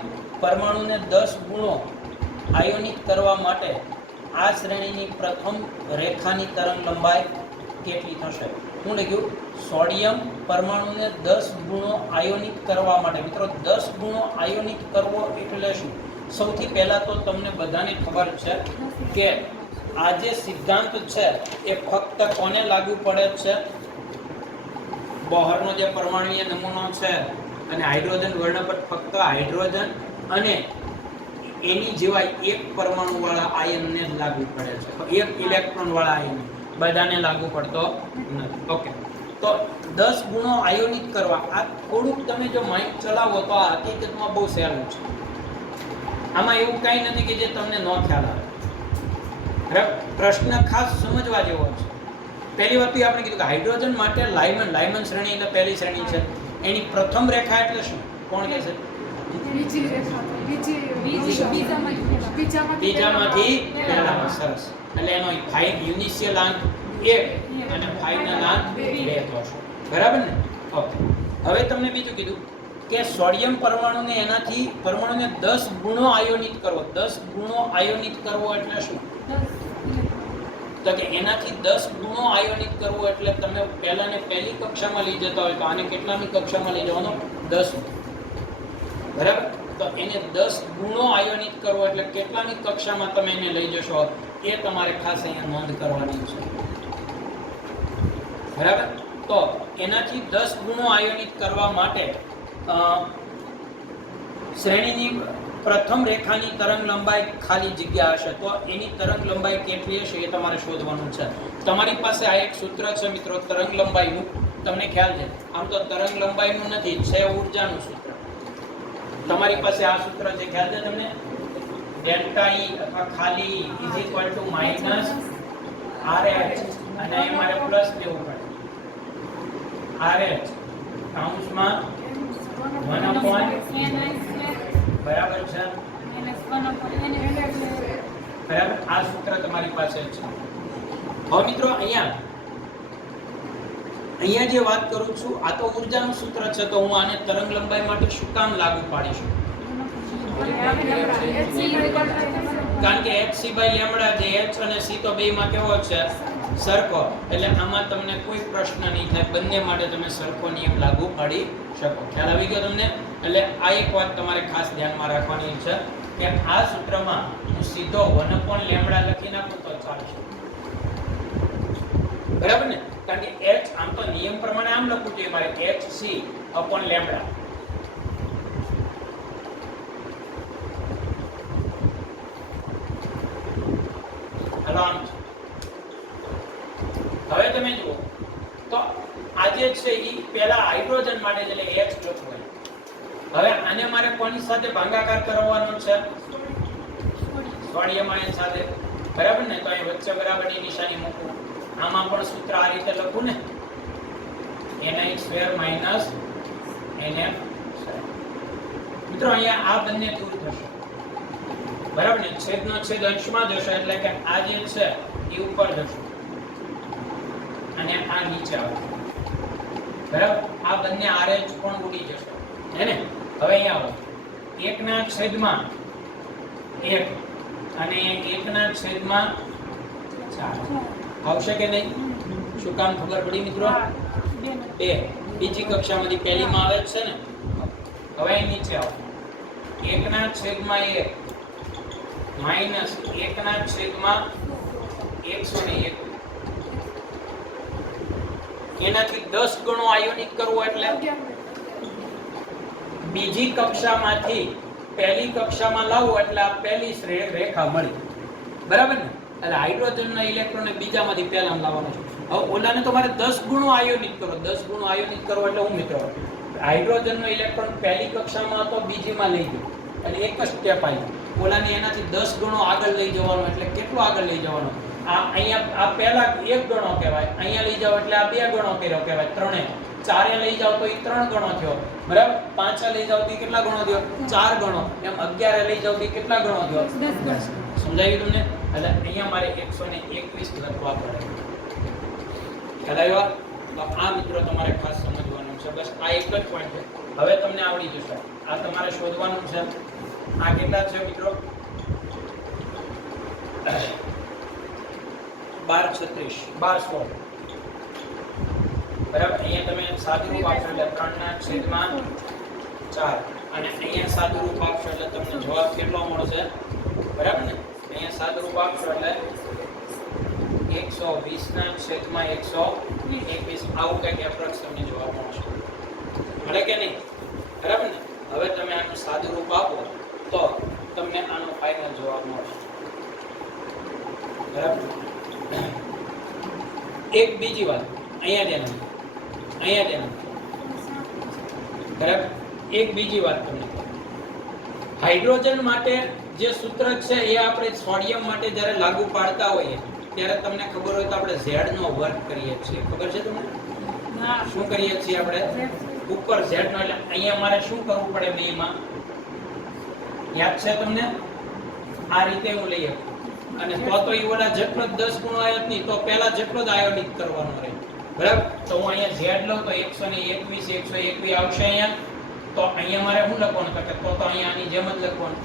પરમાણુને 10 ગુણો આયોનિત કરવા માટે આ શ્રેણીની પ્રથમ રેખાની તરંગ લંબાઈ કેટલી થશે? શું લખ્યું? સોડિયમ પરમાણુને 10 ગુણો આયોનિત કરવા માટે. મિત્રો 10 ગુણો આયોનિત કરવો એટલે શું? સૌથી પહેલા તો તમને બધાને ખબર છે કે આ જે સિદ્ધાંત છે એ ફક્ત કોને લાગુ પડે છે? બોહરનો જે પરમાણુય નમૂનો છે અને હાઇડ્રોજન વર્ણપટ ફક્ત હાઇડ્રોજન અને એની જેવાય એક પરમાણુ વાળા આયનને જ લાગુ પડે છે, એક ઇલેક્ટ્રોન વાળા આયન બધાને લાગુ પડતો નથી. ઓકે, તો 10 ગુણો આયોનિત કરવા, આ થોડુંક તમે જો માઇન્ડ ચલાવો તો આ હકીકતમાં બહુ સહેલું છે. આમાં એવું કંઈ નથી કે જે તમને ન ખ્યાલ આવે. પ્રશ્ન ખાસ સમજવા જેવો છે. પહેલી વાત તો આપણે કીધું કે હાઇડ્રોજન માટે લાઇમન શ્રેણી એટલે પહેલી શ્રેણી છે. એની પ્રથમ રેખા એટલે શું? કોણ કહે છે? બીજામાંથી પહેલામાં. સરસ. એટલે એનો યુનિશિયલ આંક 1 અને ફાઇનલ આંક 2 થશે. બરાબર ને? ઓકે. હવે તમને બીજું કીધું કે સોડિયમ પરમાણુને 10 ગુણો આયોનિત કરવો. 10 ગુણો આયોનિત કરવો એટલે શું? તો કે એનાથી 10 ગુણો આયોનિત કરવો એટલે તમે પહેલાને પહેલી કક્ષામાં લઈ જતા હોય તો આને કેટલામી કક્ષામાં લઈ જવાનો? 10. બરાબર? તો એને 10 ગુણો આયોનિત કરવો એટલે કેટલામી કક્ષામાં તમે એને લઈ જશો એ તમારે ખાસ અહીંયા નોંધ કરવાની છે. બરાબર? તો એનાથી 10 ગુણો આયોનિત કરવા માટે શ્રેણીની પ્રથમ રેખાની તરંગ લંબાઈ ખાલી જગ્યા હશે, તો એની તરંગ લંબાઈ કેટલી હશે એ તમારે શોધવાનું છે. તમારી પાસે આ એક સૂત્ર છે મિત્રો તરંગ લંબાઈનું. તમને ખ્યાલ છે? આમ તો તરંગ લંબાઈનું નથી, છે ઉર્જાનું સૂત્ર. તમારી પાસે આ સૂત્ર છે, ખ્યાલ છે તમને? ડેલ્ટા E અથવા ખાલી is equal two minus RH અને અહીં મારે પ્લસ દેવું પડે. RH કૌંસમાં 1/n બરાબર છે. બરાબર, આ સૂત્ર તમારી પાસે છે. હવે મિત્રો અહીંયા જે વાત કરું છું આ તો ઉર્જાનું સૂત્ર છે, તો હું આને તરંગ લંબાઈ માટે શું કામ લાગુ પાડીશું? કારણ કે hc/λ જે h અને c તો બેયમાં કેવો છે? સરખો. એટલે આમાં તમને કોઈ પ્રશ્ન નહીં થાય, બંને માટે તમે સરખો નિયમ લાગુ પાડી શકો. ખ્યાલ આવી ગયો તમને? એટલે આ એક વાત તમારે ખાસ ધ્યાનમાં રાખવાની છે કે આ સૂત્રમાં હું સીધો 1/λ લખી નાખું તો ચાલશે. બરાબર ને? કારણ કે h આમ તો નિયમ પ્રમાણે આમ લખવું જોઈએ મારે hc/λ. હવે તમે જુઓ તો આજે છે એ પહેલા હાઇડ્રોજન માટે એટલે H લખવું. હવે આને મારે કોની સાથે ભાગાકાર કરવાનો છે? સોડિયમ આયન સાથે. બરાબર ને? તો અહીં વચ્ચે બરાબરની નિશાની મૂકું. આમાં પણ સૂત્ર આ રીતે લખું ને, NiH² માઈનસ NF. મિત્રો અહીંયા આ બંને દૂર થશે. બરાબર ને? છેદનો છેદ અંશમાં જશે એટલે કે આ જે છે એ ઉપર જશે અને આ નીચે આવશે. બરાબર? આ બંને RH પણ ઉડી જશે, હે ને? હવે અહીંયા આવો, 1/1 અને 1/4 આવશે કે નહીં? શું કામ ખબર પડી મિત્રો? 2 બીજી કક્ષામાંથી પહેલીમાં આવે છે ને. હવે અહીં નીચે આવો, 1/1 માઈનસ 1/101. એનાથી 10 ગણો આયોનિક કરવો એટલે બીજી કક્ષામાંથી પહેલી કક્ષામાં લાવવો એટલે આ પહેલી રેખા મળી. બરાબર ને? એટલે હાઇડ્રોજનના ઇલેક્ટ્રોનને બીજામાંથી પહેલામાં લાવવાનો છે. હવે ઓલાને તો મારે 10 ગુણો આયોનિત કરો. 10 ગુણો આયોનિત કરવો એટલે હું મિત્રો હાઇડ્રોજનનો ઇલેક્ટ્રોન પહેલી કક્ષામાં હતો બીજીમાં લઈ ગયો એટલે એક જ સ્ટેપ આવી. ઓલાને એનાથી 10 ગણો આગળ લઈ જવાનો એટલે કેટલો આગળ લઈ જવાનો? આ અહીંયા આ પહેલા 1 ગણો કહેવાય, અહીંયા લઈ જાવ એટલે આ 2 ગણો કર્યો કહેવાય. 3 4 લઈ જાવ તો એ 3 ગણો થયો. બરાબર? 5 લઈ જાવ તો કેટલા ગણો થયો? 4 ગણો. એમ 11 લઈ જાવ તો કેટલા ગણો થયો? 10. સમજાયું તમને? એટલે અહીંયા મારે 121 લખવા પડે. ખ્યાલ આવ્યો? તો આ મિત્રો તમારે ખાસ સમજવાનું છે. બસ આ એક જ પોઈન્ટ છે. હવે તમને આવડી જશે. આ તમારે શોધવાનું છે. આ કેટલા છે મિત્રો? 1236 1216. બરાબર. અહીંયા તમે સાદું રૂપ આપશો એટલે 3/4 અને અહીંયા સાદું રૂપ આપશો એટલે તમને જવાબ કેટલો મળશે? બરાબર ને? અહીંયા સાદું રૂપ આપશો એટલે 120/121 આવું કંઈક એપ્રોક્સ તમને જવાબ મળશે. મળે કે નહીં? બરાબર ને? હવે તમે આનું સાદું રૂપ આપો તો તમને આનો ફાઇનલ જવાબ મળશે. બરાબર. એક બીજી વાત અહીંયા ધ્યાન બરાબર. એક બીજી વાત તમને હાઇડ્રોજન માટે જે સૂત્ર છે એ આપણે સોડિયમ માટે જ્યારે લાગુ પાડતા હોઈએ ત્યારે તમને ખબર હોય તો આપણે Z નો વર્ગ કરીએ છીએ. ખબર છે તમને? શું કરીએ છીએ આપણે? ઉપર Z નો. એટલે અહીંયા મારે શું કરવું પડે બેમાં? યાદ છે તમને? આ રીતે હું લઈએ અને તો ઈ ઓલા જેટલો 10 ગુણો આયત નહીં તો પહેલા જેટલો જ આયોડિક કરવાનો રહે. બરાબર. તો હું અહીંયા Z લઉં તો 121 આવશે અહીંયા. તો અહીંયા મારે શું લખવાનું? તો અહીંયા આની જેમ જ લખવાનું.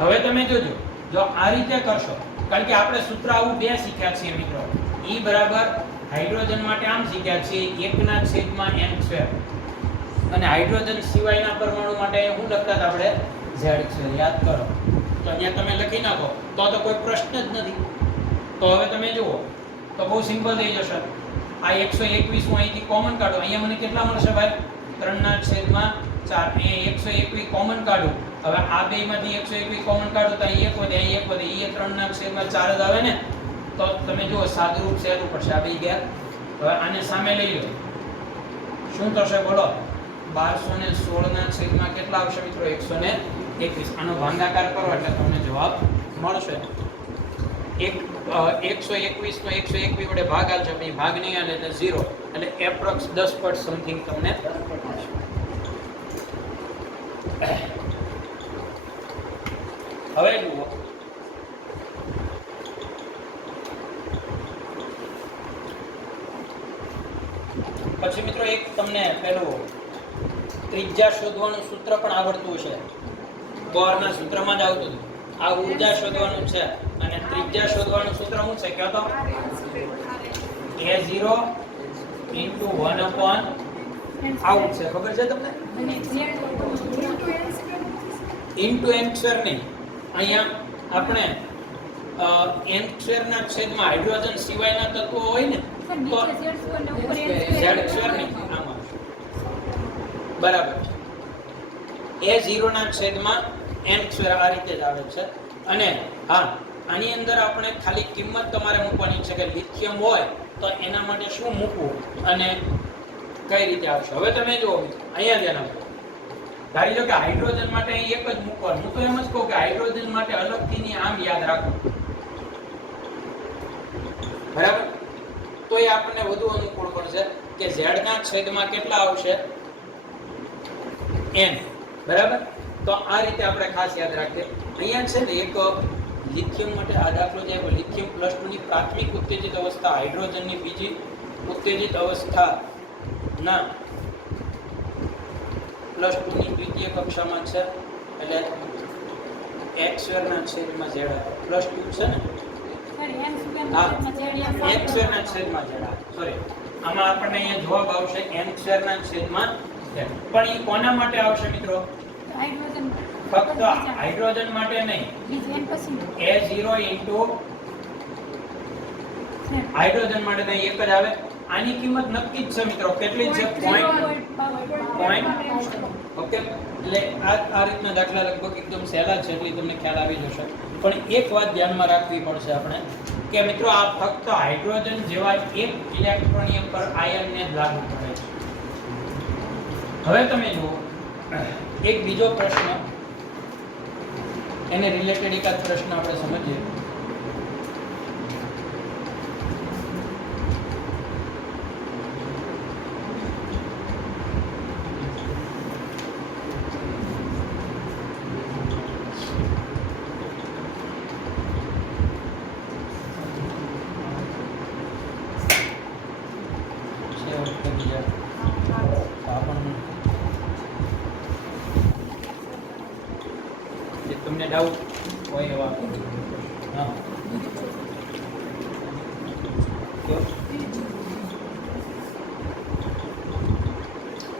હવે તમે જોજો, જો આ રીતે કરશો, કારણ કે આપણે સૂત્ર આવું બે શીખ્યા છીએ મિત્રો. E બરાબર હાઇડ્રોજન માટે આમ શીખ્યા છીએ 1/n². અને હાઇડ્રોજન સિવાયના પરમાણુ માટે શું લખતા હતા આપણે? Z છે. યાદ કરો. તો અહીંયા તમે લખી નાખો તો કોઈ પ્રશ્ન જ નથી. તો હવે તમે જુઓ તો બહુ સિમ્પલ થઈ જશે. આ 121 હું અહીંથી કોમન કાઢું. અહીંયા મને કેટલા મળશે ભાઈ? 3/4. અહીંયા 121 કોમન કાઢું. હવે આ બેમાંથી 121 કોમન કાઢું તો અહીં 1 વધે, અહીં 1 વધે. એ 3/4 જ આવે ને? તો તમે જુઓ સાદુરૂપ સહેલું પડશે. આ બે ગયા. હવે આને સામે લઈ લો. શું થશે બોલો? 1216 કેટલા આવશે મિત્રો? 121. આનો ભાગાકાર કરો એટલે તમને જવાબ મળશે. 121 નો 121 વડે ભાગ આલશે, પછી ભાગ નહીં આલે એટલે 0. એટલે એપ્રોક્સ 10 સમથિંગ તમને મળશે. હવે જુઓ, પછી મિત્રો એક તમને પેલું ત્રિજ્યા શોધવાનું સૂત્ર પણ આવડતું છે. બોરના સૂત્રમાં જ આવતું હતું. આ ઊર્જા શોધવાનું છે અને ત્રિજ્યા શોધવાનું સૂત્ર શું છે? કહો તો. A0 * 1/, આવું છે. ખબર છે તમને? ઇન્ટુ n² નહીં. અહીંયા આપણે n² ના છેદમાં હાઇડ્રોજન સિવાયના તત્વો હોય ને તો z² નહીં. આમાં બરાબર. A0 ના છેદમાં n² આ રીતે જ આવે છે. અને હા, આની અંદર આપણે ખાલી કિંમત તમારે મૂકવાની છે કે લિથિયમ હોય તો એના માટે શું મૂકવું અને કઈ રીતે આવશે. હવે તમે જુઓ અહીંયા ધ્યાન આપો. ધારી લો કે હાઇડ્રોજન માટે અહીં એક જ મૂકવાનું. હું તો એમ જ કહું કે હાઇડ્રોજન માટે અલગથી ની આમ યાદ રાખો. બરાબર. તો એ આપણને વધુ અનુકૂળ પડશે કે Z ના છેદમાં કેટલા આવશે? n. બરાબર. તો આ રીતે આપણે ખાસ યાદ રાખીએ. અહીંયા છે ને એક લિથિયમ માટે આ દાખલો છે. લિથિયમ +2 ની પ્રાથમિક ઉત્તેજિત અવસ્થા હાઇડ્રોજનની બીજી ઉત્તેજિત અવસ્થા ના +2 ની દ્વિતીય કક્ષામાં છે. એટલે x² ના છેદમાં z +2 છે ને? હા, x² ના છેદમાં z. સોરી, આમાં આપણને અહીંયા જવાબ આવશે n² ના છેદમાં z. પણ એ કોના માટે આવશે મિત્રો? ફક્ત હાઇડ્રોજન માટે નહીં. A0 * હાઇડ્રોજન માટે નહીં, એક જ આવે. આની કિંમત નક્કી જ છે મિત્રો. કેટલી છે? પોઈન્ટ. ઓકે. એટલે આ રીતના દાખલા લગભગ એકદમ સહેલા છે એટલે તમને ખ્યાલ આવી જશે. પણ એક વાત ધ્યાનમાં રાખવી પડશે આપણે કે મિત્રો આ ફક્ત હાઇડ્રોજન જેવા એક ઇલેક્ટ્રોનિય પર આયનને જ લાગુ પડે છે. હવે તમે જુઓ એક બીજો પ્રશ્ન, એને રિલેટેડ એકાદ પ્રશ્ન આપણે સમજીએ. ડાઉટ હોય એવા હા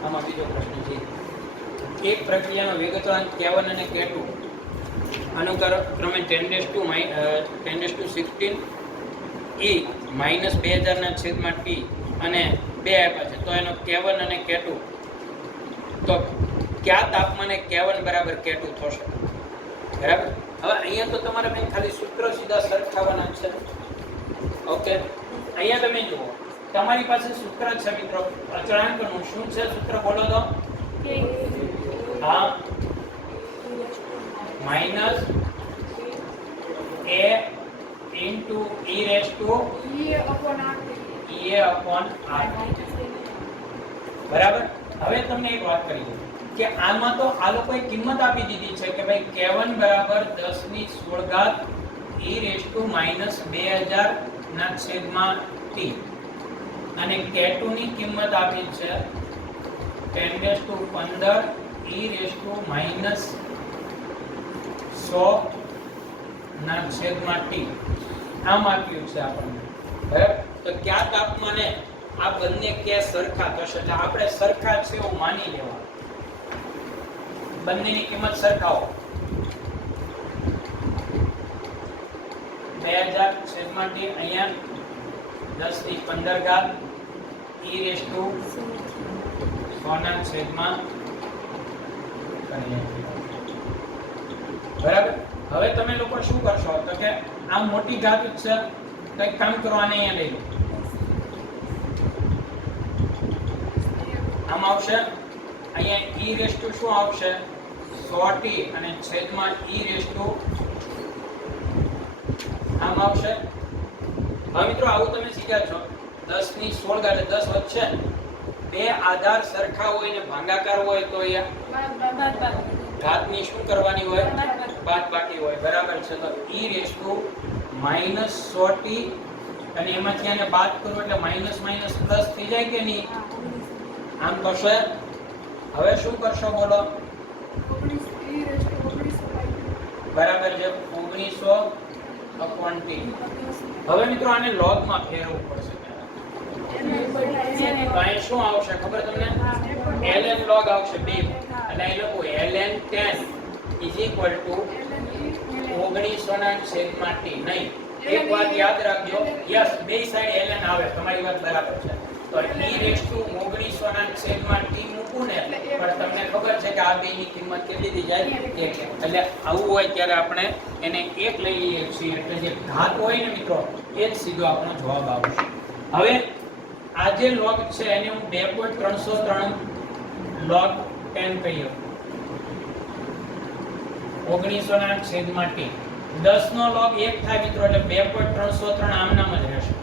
આમાં બીજો પ્રશ્ન છે એક પ્રક્રિયાનો વિગતવાર K1 અને K2 અનુક્રમે 10⁻16 e -2000 ના છેદમાં t અને 2 આપ્યા છે તો એનો K1 અને K2 તો કયા તાપમાને K1 બરાબર K2 થશે બરાબર હવે અહીંયા તો તમારે મેં ખાલી સૂત્ર સીધા સરખાવવાના છે ઓકે અહીંયા તમે જુઓ તમારી પાસે સૂત્ર છે મિત્રો અચળાંકનું શું છે સૂત્ર બોલો તો હા minus a into e raised to e upon r બરાબર હવે તમને એક વાત કરી દઉં કે આમાં તો આ લોકોએ કિંમત આપી દીધી છે કે ભાઈ K1 બરાબર 10⁻16 e raised to -2000 ના છેદમાં t અને K2 ની કિંમત આપી છે 10⁻15 e raised to -100 ના છેદમાં t આમ આપ્યું છે આપણને બરાબર તો કયા તાપમાને આ બંને કે સરખા થશે એટલે આપણે સરખા છે એવું માની લેવા બંનેની કિંમત સરખાવો 2000 છેદમાં t અહીંયા 10⁻15 e raised to 100 ના છેદમાં બરાબર હવે તમે લોકો શું કરશો તો કે આ મોટી ઘાત છે કંઈક કામ કરો આને અહીંયા લઈ લો આમ આવશે અહીંયા e raised to શું આવશે 100t અને છેદમાં e raised to આમ આવશે હવે મિત્રો આવું તમે શીખ્યા છો 10⁻16 એટલે 10 વચ્ચે બે આધાર સરખા હોય ને ભાગાકાર હોય તો એ ઘાતની શું કરવાની હોય બાદબાકી હોય બરાબર છે તો e raised to -100t અને એમાંથી આને બાદ કરો એટલે માઈનસ માઈનસ પ્લસ થઈ જાય કે નહીં આમ થશે હવે શું કરશો બોલો બરાબર છે 1900/t હવે મિત્રો આને log માં ફેરવવું પડશે અહીં શું આવશે ખબર તમને ln log આવશે 2 એટલે એ લોકો ln 10 1900 ના છેદમાં t નહીં એક વાત યાદ રાખજો યસ બે સાઈડ ln આવે તમારી વાત બરાબર છે તો e raised to 1900 ના છેદમાં t મૂકું ને પણ તમને ખબર છે કે આ બેની કિંમત કેટલી થઈ જાય 1 એટલે આવું હોય ત્યારે આપણે એને 1 લઈ લઈએ છીએ એટલે જે ઘાત હોય ને મિત્રો એ જ સીધો આપણો જવાબ આવશે હવે આ જે log છે એને હું 2.303 log 10 કહીએ 1900 ના છેદમાં t 10 નો log 1 થાય મિત્રો એટલે 2.303 આમ નામ જ રહેશે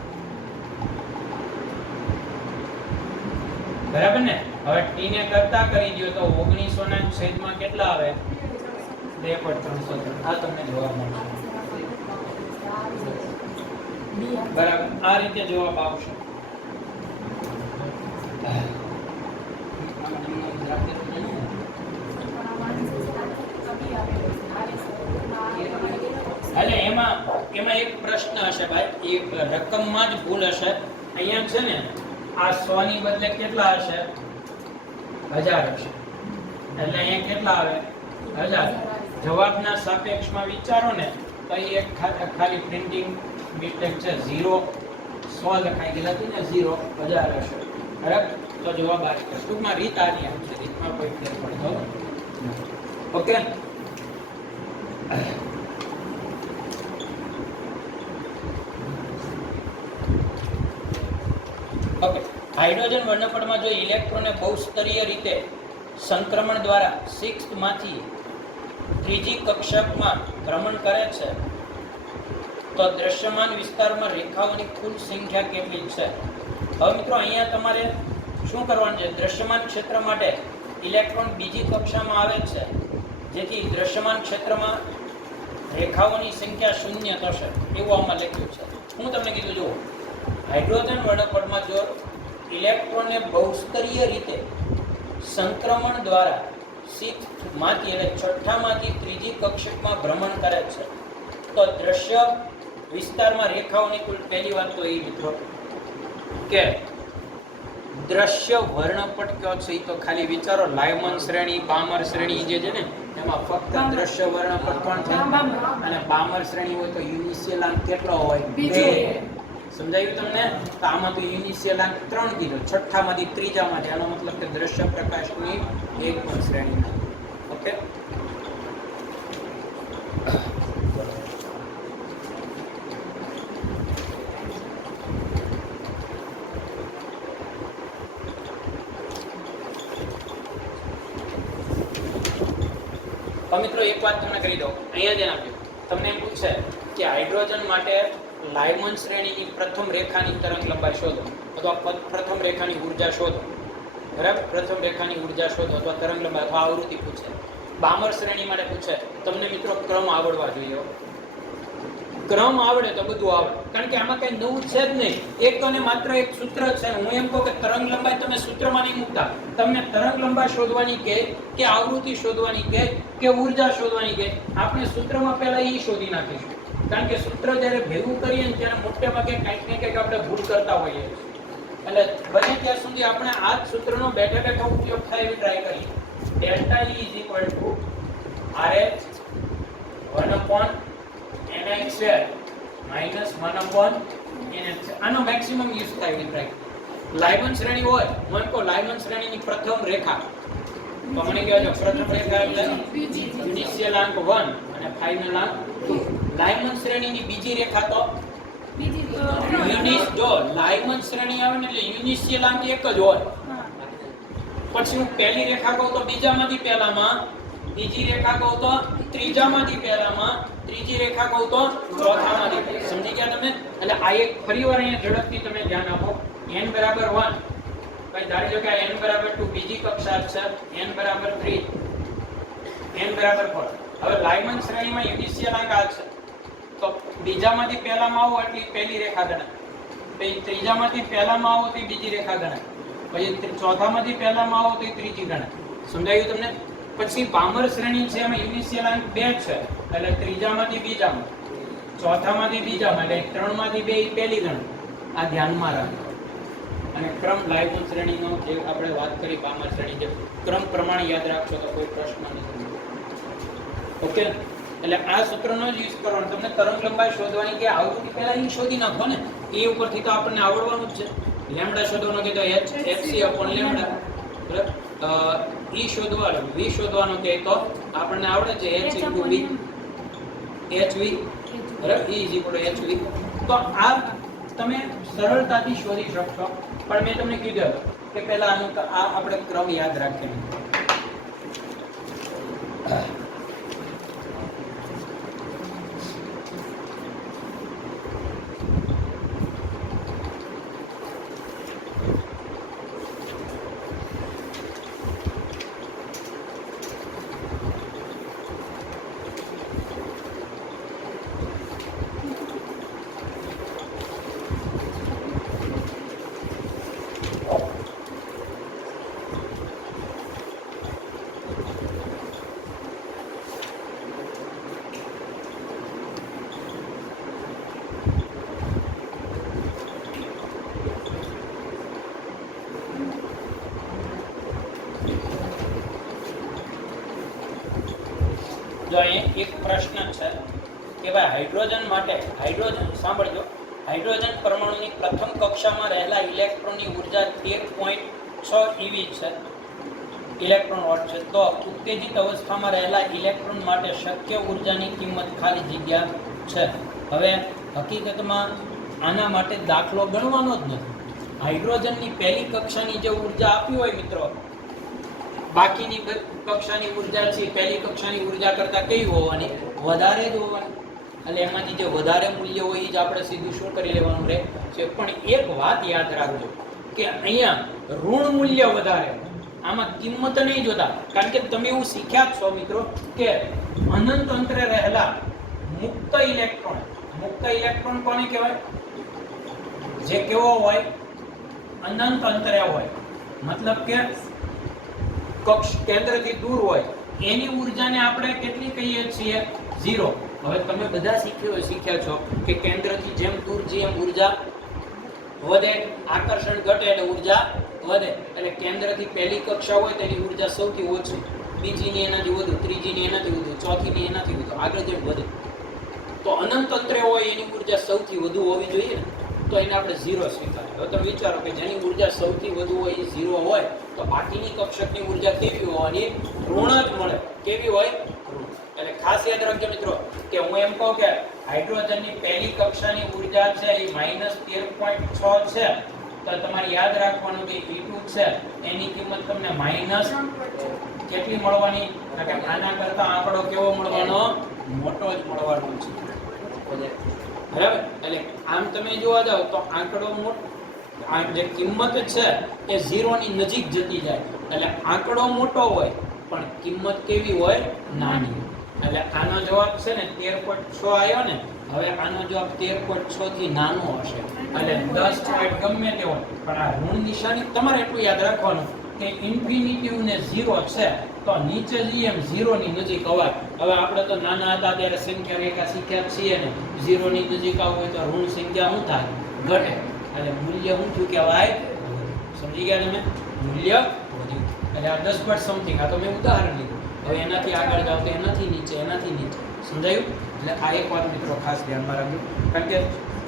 બરાબર ને હવે t ને કરતા કરી દો તો 1900 ના છેદમાં કેટલા આવે 2.303 આ તમને જવાબ મળશે બરાબર આ રીતે જવાબ આવશે એટલે એમાં એક પ્રશ્ન હશે ભાઈ એક રકમમાં જ ભૂલ હશે અહીંયા છે ને આ 100 ની બદલે કેટલા હશે 1000 હશે એટલે અહીંયા કેટલા આવે 1000 જવાબના સાપેક્ષમાં વિચારો ને તો અહીં એક ખાલી પ્રિન્ટિંગ મિસ્ટેક છે 0 100 લખાઈ ગયેલા હતી ને 0 1000 હશે બરાબર તો જવાબ આ છે ટૂંકમાં રીત આની આવશે રીતમાં કોઈ ફેર પડતો ઓકે ઓકે હાઇડ્રોજન વર્ણપટમાં જો ઇલેક્ટ્રોનને બહુસ્તરીય રીતે સંક્રમણ દ્વારા 6th માંથી ત્રીજી કક્ષકમાં ભ્રમણ કરે છે તો દ્રશ્યમાન વિસ્તારમાં રેખાઓની કુલ સંખ્યા કેટલી છે હવે મિત્રો અહીંયા તમારે શું કરવાનું છે દ્રશ્યમાન ક્ષેત્ર માટે ઇલેક્ટ્રોન બીજી કક્ષામાં આવે છે જેથી દ્રશ્યમાન ક્ષેત્રમાં રેખાઓની સંખ્યા 0 થશે એવું આમાં લખ્યું છે હું તમને કીધું જુઓ હાઇડ્રોજન વર્ણપટમાં જો ઇલેક્ટ્રોનને બહુસ્તરીય રીતે સંક્રમણ દ્વારા સિક્સ્થ માંથી એટલે છઠ્ઠામાંથી ત્રીજી કક્ષકમાં ભ્રમણ કરે છે તો દ્રશ્ય વિસ્તારમાં રેખાઓની કુલ પહેલી વાત તો એ મિત્રો કે દ્રશ્ય વર્ણપટ કયો છે એ તો ખાલી વિચારો લાયમન શ્રેણી બામર શ્રેણી જે છે ને એમાં ફક્ત દ્રશ્ય વર્ણપટ કોણ છે અને બામર શ્રેણી હોય તો યુનિશિયલાંક કેટલો હોય 2 સમજાયું તમને તો આમાં તો યુનિશિયલાંક 3 કીધો છઠ્ઠામાંથી ત્રીજામાં છે એનો મતલબ કે દ્રશ્ય પ્રકાશની એક પણ શ્રેણી ઓકે મિત્રો એક વાત તમને કહી દઉં અહીંયા ધ્યાન આપજો તમને એમ પૂછે કે હાઇડ્રોજન માટે લાયમન શ્રેણીની પ્રથમ રેખાની તરંગ લંબાઈ શોધો અથવા પ્રથમ રેખાની ઊર્જા શોધો બરાબર પ્રથમ રેખાની ઊર્જા શોધો અથવા તરંગ લંબાઈ અથવા આવૃત્તિ પૂછે બામર શ્રેણી માટે પૂછે તમને મિત્રો ક્રમ આવડવા જોઈએ ક્રમ આવડે તો બધું આવડે કારણ કે આમાં કઈ નવું છે જ નહીં એક અને માત્ર એક સૂત્ર છે હું એમ કહું કે તરંગ લંબાઈ તમે સૂત્રમાં નહીં મૂકતા તમને તરંગ લંબાઈ શોધવાની કે આવૃત્તિ શોધવાની કે ઊર્જા શોધવાની કે આપણે સૂત્રમાં પહેલા એ શોધી નાખીશું કારણ કે સૂત્ર જ્યારે ભેગું કરીએ ને ત્યારે મોટે ભાગે કંઈક ને કંઈક આપણે ભૂલ કરતા હોઈએ એટલે બને ત્યાં સુધી આપણે આ જ સૂત્રનો બેઠા બેઠા ઉપયોગ થાય એવી ટ્રાય કરીએ delta E = RH 1/NI² -1/NH આનો મેક્સિમમ યુઝ થાય એવી ટ્રાય લાયમન શ્રેણી હોય મને કહો લાયમન શ્રેણીની પ્રથમ રેખા તો મને કહેજો પ્રથમ રેખા એટલે ઇનિશિયલાંક 1 અને ફાઇનલાંક 2 લાયમન શ્રેણીની બીજી રેખા તો જો લાયમન શ્રેણી આવે ને એટલે યુનિશિયલાંક એક જ હોય પછી હું પહેલી રેખા કહું તો બીજામાંથી પહેલામાં બીજી રેખા કહું તો ત્રીજામાંથી પહેલામાં ત્રીજી રેખા કહું તો ચોથામાંથી સમજી ગયા તમે એટલે આ એક ફરીવાર અહીંયા ઝડપથી તમે ધ્યાન આપો n = 1 ભાઈ ધારી લો કે આ n = 2 બીજી કક્ષા છે n = 3 n = 4 હવે લાયમન શ્રેણીમાં યુનિશિયલાંક આ છે તો બીજામાંથી પહેલામાં આવો એટલે પહેલી રેખા ગણાય પછી ત્રીજામાંથી પહેલામાં આવો તો બીજી રેખા ગણાય પછી ચોથામાંથી પહેલામાં આવો તો ત્રીજી ગણાય સમજાયું તમને પછી બામર શ્રેણી છે એમાં યુનિશિયલાંક 2 છે એટલે ત્રીજામાંથી બીજામાં ચોથામાંથી બીજામાં એટલે 3 માંથી 2 પહેલી ગણાય આ ધ્યાનમાં રાખો અને ક્રમ લાયમન શ્રેણીનો જે આપણે વાત કરી બામર શ્રેણી જે ક્રમ પ્રમાણે યાદ રાખશો તો કોઈ પ્રશ્ન નથી ઓકે એટલે આ સૂત્રનો જ યુઝ કરવાનો તમને તરંગ લંબાઈ શોધવાની કે આવૃત્તિ પહેલા એ શોધી નાખો ને એ ઉપરથી તો આપણને આવડવાનું જ છે લેમ્ડા શોધવાનો કે તો hc/લેમ્ડા બરાબર ઈ શોધવાનો v શોધવાનો કે તો આપણને આવડે છે h * v hv બરાબર e = hv તો આ તમે સરળતાથી શોધી શકશો પણ મેં તમને કીધું કે પહેલા આનો આ આપણે ક્રમ યાદ રાખીએ જો અહીંયા એક પ્રશ્ન છે કે ભાઈ હાઇડ્રોજન માટે હાઇડ્રોજન સાંભળજો હાઇડ્રોજન પરમાણુની પ્રથમ કક્ષામાં રહેલા ઇલેક્ટ્રોનની ઊર્જા 13.6 eV છે ઇલેક્ટ્રોન વોટ છે તો ઉત્તેજિત અવસ્થામાં રહેલા ઇલેક્ટ્રોન માટે શક્ય ઊર્જાની કિંમત ખાલી જગ્યા છે હવે હકીકતમાં આના માટે દાખલો ગણવાનો જ નથી હાઇડ્રોજનની પહેલી કક્ષાની જે ઊર્જા આપી હોય મિત્રો બાકીની કક્ષાની ઊર્જા છે પહેલી કક્ષાની ઊર્જા કરતાં કઈ હોવાની વધારે જ હોવાની એટલે એમાંથી જે વધારે મૂલ્ય હોય એ જ આપણે સીધું શું કરી લેવાનું રહે છે પણ એક વાત યાદ રાખજો કે અહીંયા ઋણ મૂલ્ય વધારે આમાં કિંમત નહીં જોતા કારણ કે તમે એવું શીખ્યા જ છો મિત્રો કે અનંત અંતરે રહેલા મુક્ત ઇલેક્ટ્રોન કોને કહેવાય જે કેવો હોય અનંત અંતરે હોય મતલબ કે કક્ષ કેન્દ્રથી દૂર હોય એની ઉર્જાને આપણે કેટલી કહીએ છીએ? 0. હવે તમે બધા શીખ્યા છો કે કેન્દ્રથી જેમ દૂર જઈએ એમ ઉર્જા વધે, આકર્ષણ ઘટે એટલે ઉર્જા વધે. એટલે કેન્દ્રથી પહેલી કક્ષા હોય તેની ઉર્જા સૌથી ઓછી, બીજીની એનાથી વધુ, ત્રીજીની એનાથી વધુ, ચોથીની એનાથી વધુ, આગળ જેમ વધે. તો અનંત અંતરે હોય એની ઉર્જા સૌથી વધુ હોવી જોઈએ ને, તો એને આપણે 0 સ્વીકારીએ. હવે તમે વિચારો કે જેની ઉર્જા સૌથી વધુ હોય એ 0 હોય તો બાકીની કક્ષકની ઉર્જા કેવી હોવાની? ઋણ જ મળે. કેવી હોય? ઋણ. એટલે ખાસ યાદ રાખજો મિત્રો કે હું એમ કહું કે હાઇડ્રોજનની પહેલી કક્ષાની ઉર્જા છે એ -13.6 છે, તો તમારે યાદ રાખવાનું કે E2 છે એની કિંમત તમને માઈનસ કેટલી મળવાની? કે આના કરતા આંકડો કેવો મળવાનો? મોટો જ મળવાનો છે. બરાબર? એટલે આમ તમે જોવા જાવ તો આંકડો મોટો, આ જે કિંમત છે એ 0 ની નજીક જતી જાય. એટલે આંકડો મોટો હોય પણ કિંમત કેવી હોય? નાની. એટલે આનો જવાબ છે ને 13.6 આવ્યો ને. હવે આનો જવાબ 13.6 થી નાનો હશે. એટલે 10 પોઈન્ટ ગમે તે હોય પણ આ ઋણ નિશાની તમારે એટલું યાદ રાખવાનું કે ઇન્ફિનિટિવ ને 0 છે તો નીચે જઈએ એમ 0 ની નજીક અવાય. હવે આપણે તો નાના હતા ત્યારે સંખ્યા રેખા શીખ્યા છીએ ને, 0 ની નજીક આવું હોય તો ઋણ સંખ્યા શું થાય? ઘટે. એટલે મૂલ્ય શું થયું કહેવાય? સમજી ગયા તમે? મૂલ્ય વધ્યું. એટલે આ 10 પોઈન્ટ સમથિંગ, આ તો મેં ઉદાહરણ લીધું. હવે એનાથી આગળ જાવ તો એનાથી નીચે, એનાથી નીચે. સમજાયું? એટલે આ એક વાત મિત્રો ખાસ ધ્યાનમાં રાખજો, કારણ કે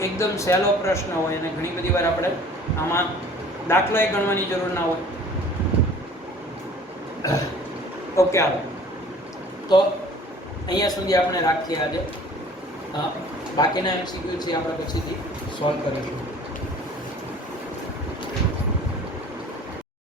એકદમ સહેલો પ્રશ્ન હોય અને ઘણી બધી વાર આપણે આમાં દાખલાએ ગણવાની જરૂર ના હોય. ઓકે, આવે તો અહીંયા સુધી આપણે રાખીએ આજે. બાકીના MCQ છે આપણે પછીથી સોલ્વ કરીશું.